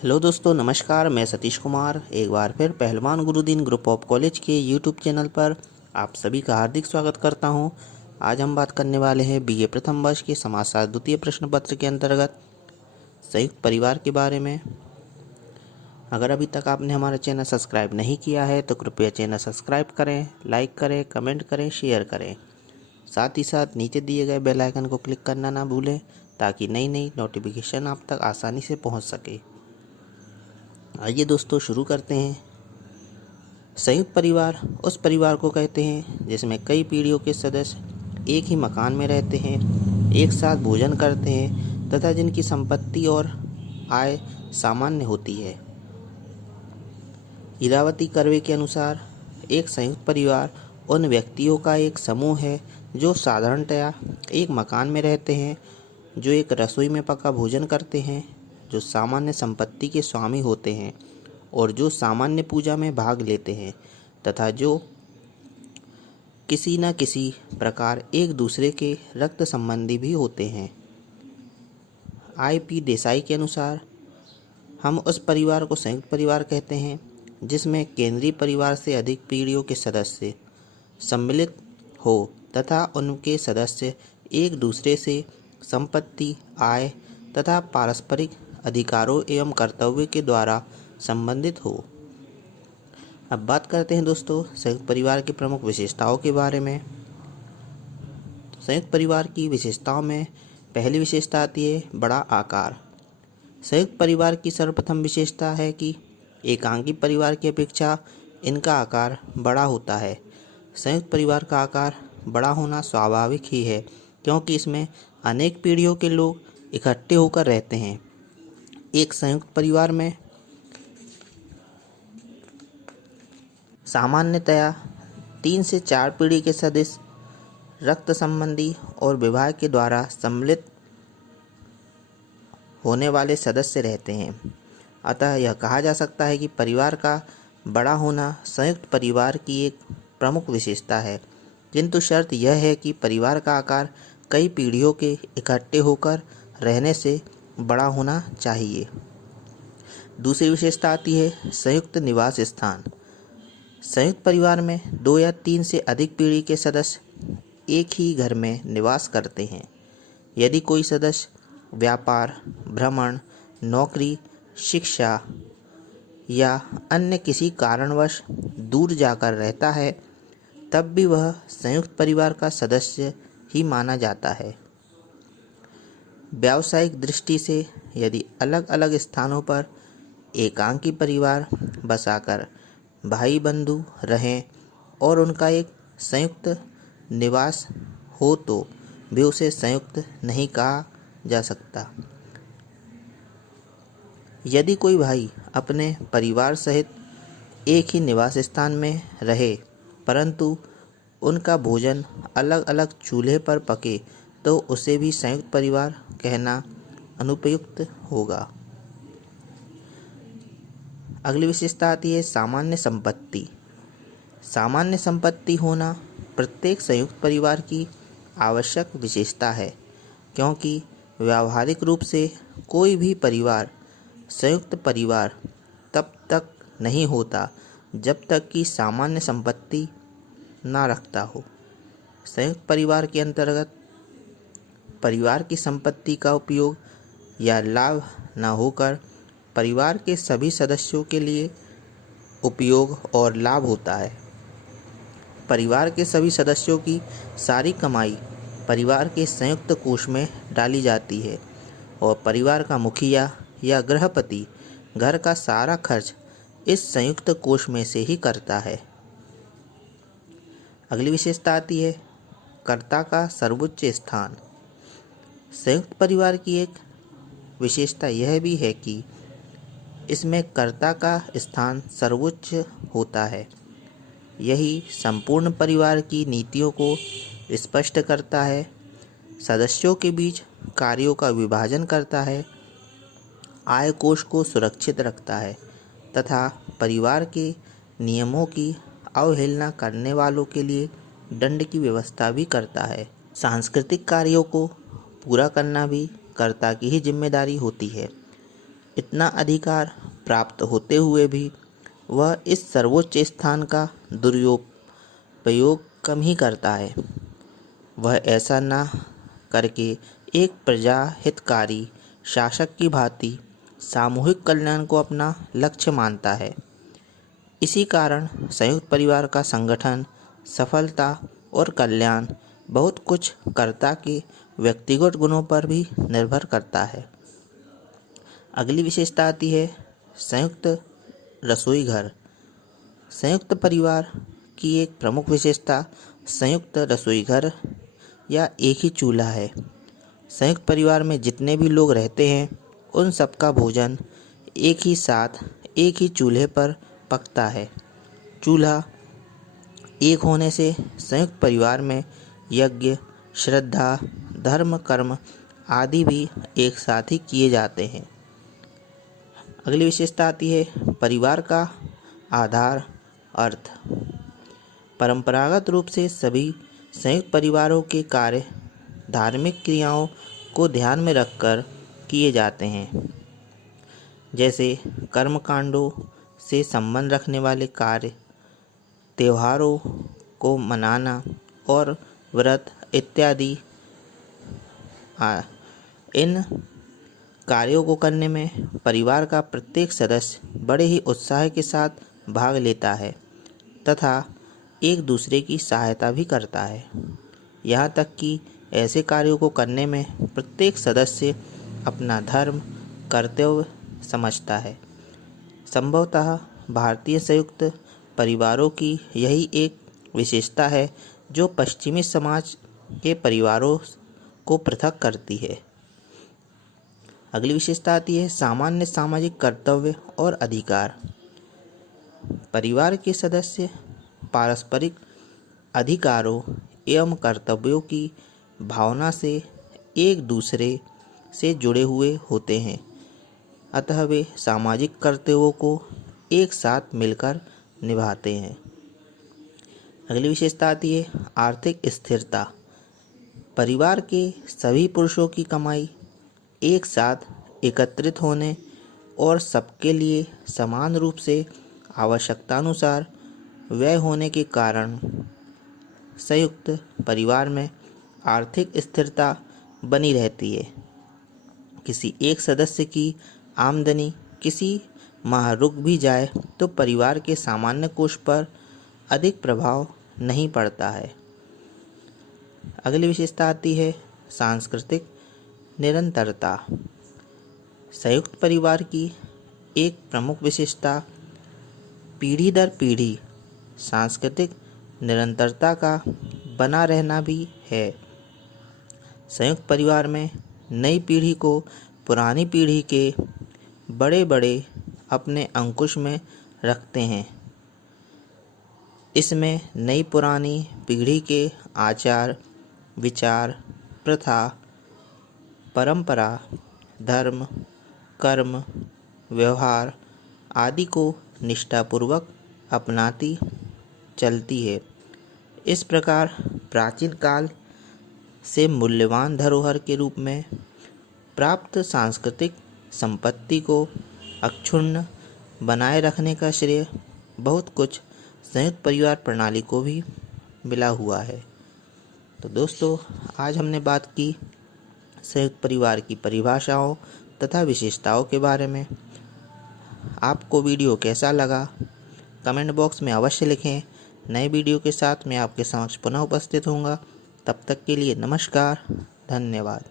Hello दोस्तों, नमस्कार। मैं सतीश कुमार एक बार फिर पहलवान गुरुदीन ग्रुप ऑफ कॉलेज के यूट्यूब चैनल पर आप सभी का हार्दिक स्वागत करता हूं। आज हम बात करने वाले हैं बीए प्रथम वर्ष के समाजशास्त्र द्वितीय प्रश्न पत्र के अंतर्गत संयुक्त परिवार के बारे में। अगर अभी तक आपने हमारा चैनल सब्सक्राइब नहीं किया है तो कृपया चैनल सब्सक्राइब करें, लाइक करें, कमेंट करें, शेयर करें। साथ ही साथ नीचे दिए गए बेल आइकन को क्लिक करना ना भूलें ताकि नई नई नोटिफिकेशन आप तक आसानी से पहुँच सके। आइए दोस्तों, शुरू करते हैं। संयुक्त परिवार उस परिवार को कहते हैं जिसमें कई पीढ़ियों के सदस्य एक ही मकान में रहते हैं, एक साथ भोजन करते हैं तथा जिनकी संपत्ति और आय सामान्य होती है। इरावती कर्वे के अनुसार एक संयुक्त परिवार उन व्यक्तियों का एक समूह है जो साधारणतया एक मकान में रहते हैं, जो एक रसोई में पका भोजन करते हैं, जो सामान्य संपत्ति के स्वामी होते हैं और जो सामान्य पूजा में भाग लेते हैं तथा जो किसी न किसी प्रकार एक दूसरे के रक्त संबंधी भी होते हैं। I.P. देसाई के अनुसार हम उस परिवार को संयुक्त परिवार कहते हैं जिसमें केंद्रीय परिवार से अधिक पीढ़ियों के सदस्य सम्मिलित हो तथा उनके सदस्य एक दूसरे से संपत्ति, आय तथा पारस्परिक अधिकारों एवं कर्तव्य के द्वारा संबंधित हो। अब बात करते हैं दोस्तों संयुक्त परिवार की प्रमुख विशेषताओं के बारे में। संयुक्त परिवार की विशेषताओं में पहली विशेषता आती है बड़ा आकार। संयुक्त परिवार की सर्वप्रथम विशेषता है कि एकांकी परिवार की अपेक्षा इनका आकार बड़ा होता है। संयुक्त परिवार का आकार बड़ा होना स्वाभाविक ही है क्योंकि इसमें अनेक पीढ़ियों के लोग इकट्ठे होकर रहते हैं। एक संयुक्त परिवार में सामान्यतया 3 से 4 पीढ़ी के सदस्य रक्त संबंधी और विवाह के द्वारा सम्मिलित होने वाले सदस्य रहते हैं। अतः यह कहा जा सकता है कि परिवार का बड़ा होना संयुक्त परिवार की एक प्रमुख विशेषता है, किंतु शर्त यह है कि परिवार का आकार कई पीढ़ियों के इकट्ठे होकर रहने से बड़ा होना चाहिए। दूसरी विशेषता आती है संयुक्त निवास स्थान। संयुक्त परिवार में 2 या 3 से अधिक पीढ़ी के सदस्य एक ही घर में निवास करते हैं। यदि कोई सदस्य व्यापार, भ्रमण, नौकरी, शिक्षा या अन्य किसी कारणवश दूर जाकर रहता है तब भी वह संयुक्त परिवार का सदस्य ही माना जाता है। व्यावसायिक दृष्टि से यदि अलग अलग स्थानों पर एकांकी परिवार बसाकर भाई बंधु रहें और उनका एक संयुक्त निवास हो तो भी उसे संयुक्त नहीं कहा जा सकता। यदि कोई भाई अपने परिवार सहित एक ही निवास स्थान में रहे परंतु उनका भोजन अलग अलग चूल्हे पर पके तो उसे भी संयुक्त परिवार कहना अनुपयुक्त होगा। अगली विशेषता आती है सामान्य संपत्ति। सामान्य संपत्ति होना प्रत्येक संयुक्त परिवार की आवश्यक विशेषता है क्योंकि व्यावहारिक रूप से कोई भी परिवार संयुक्त परिवार तब तक नहीं होता जब तक कि सामान्य संपत्ति ना रखता हो। संयुक्त परिवार के अंतर्गत परिवार की संपत्ति का उपयोग या लाभ न होकर परिवार के सभी सदस्यों के लिए उपयोग और लाभ होता है। परिवार के सभी सदस्यों की सारी कमाई परिवार के संयुक्त कोष में डाली जाती है और परिवार का मुखिया या गृहपति घर का सारा खर्च इस संयुक्त कोष में से ही करता है। अगली विशेषता आती है कर्ता का सर्वोच्च स्थान। संयुक्त परिवार की एक विशेषता यह भी है कि इसमें कर्ता का स्थान सर्वोच्च होता है। यही संपूर्ण परिवार की नीतियों को स्पष्ट करता है, सदस्यों के बीच कार्यों का विभाजन करता है, आय कोष को सुरक्षित रखता है तथा परिवार के नियमों की अवहेलना करने वालों के लिए दंड की व्यवस्था भी करता है। सांस्कृतिक कार्यों को पूरा करना भी कर्ता की ही जिम्मेदारी होती है। इतना अधिकार प्राप्त होते हुए भी वह इस सर्वोच्च स्थान का दुरुपयोग कम ही करता है। वह ऐसा न करके एक प्रजा हितकारी शासक की भांति सामूहिक कल्याण को अपना लक्ष्य मानता है। इसी कारण संयुक्त परिवार का संगठन, सफलता और कल्याण बहुत कुछ कर्ता के व्यक्तिगत गुणों पर भी निर्भर करता है। अगली विशेषता आती है संयुक्त रसोई घर। संयुक्त परिवार की एक प्रमुख विशेषता संयुक्त रसोई घर या एक ही चूल्हा है। संयुक्त परिवार में जितने भी लोग रहते हैं उन सबका भोजन एक ही साथ एक ही चूल्हे पर पकता है। चूल्हा एक होने से संयुक्त परिवार में यज्ञ, श्रद्धा, धर्म, कर्म आदि भी एक साथ ही किए जाते हैं। अगली विशेषता आती है परिवार का आधार अर्थ। परंपरागत रूप से सभी संयुक्त परिवारों के कार्य धार्मिक क्रियाओं को ध्यान में रखकर किए जाते हैं, जैसे कर्मकांडों से संबंध रखने वाले कार्य, त्योहारों को मनाना और व्रत इत्यादि। इन कार्यों को करने में परिवार का प्रत्येक सदस्य बड़े ही उत्साह के साथ भाग लेता है तथा एक दूसरे की सहायता भी करता है। यहाँ तक कि ऐसे कार्यों को करने में प्रत्येक सदस्य अपना धर्म, कर्तव्य समझता है। संभवतः भारतीय संयुक्त परिवारों की यही एक विशेषता है जो पश्चिमी समाज के परिवारों को पृथक करती है। अगली विशेषता आती है सामान्य सामाजिक कर्तव्य और अधिकार। परिवार के सदस्य पारस्परिक अधिकारों एवं कर्तव्यों की भावना से एक दूसरे से जुड़े हुए होते हैं, अतः वे सामाजिक कर्तव्यों को एक साथ मिलकर निभाते हैं। अगली विशेषता आती है आर्थिक स्थिरता। परिवार के सभी पुरुषों की कमाई एक साथ एकत्रित होने और सबके लिए समान रूप से आवश्यकतानुसार व्यय होने के कारण संयुक्त परिवार में आर्थिक स्थिरता बनी रहती है। किसी एक सदस्य की आमदनी किसी माह रुक भी जाए तो परिवार के सामान्य कोष पर अधिक प्रभाव नहीं पड़ता है। अगली विशेषता आती है सांस्कृतिक निरंतरता। संयुक्त परिवार की एक प्रमुख विशेषता पीढ़ी दर पीढ़ी सांस्कृतिक निरंतरता का बना रहना भी है। संयुक्त परिवार में नई पीढ़ी को पुरानी पीढ़ी के बड़े बड़े अपने अंकुश में रखते हैं। इसमें नई पुरानी पीढ़ी के आचार, विचार, प्रथा, परंपरा, धर्म, कर्म, व्यवहार आदि को निष्ठापूर्वक अपनाती चलती है। इस प्रकार प्राचीन काल से मूल्यवान धरोहर के रूप में प्राप्त सांस्कृतिक संपत्ति को अक्षुण्ण बनाए रखने का श्रेय बहुत कुछ संयुक्त परिवार प्रणाली को भी मिला हुआ है। तो दोस्तों, आज हमने बात की संयुक्त परिवार की परिभाषाओं तथा विशेषताओं के बारे में। आपको वीडियो कैसा लगा कमेंट बॉक्स में अवश्य लिखें। नए वीडियो के साथ मैं आपके समक्ष पुनः उपस्थित होऊंगा। तब तक के लिए नमस्कार, धन्यवाद।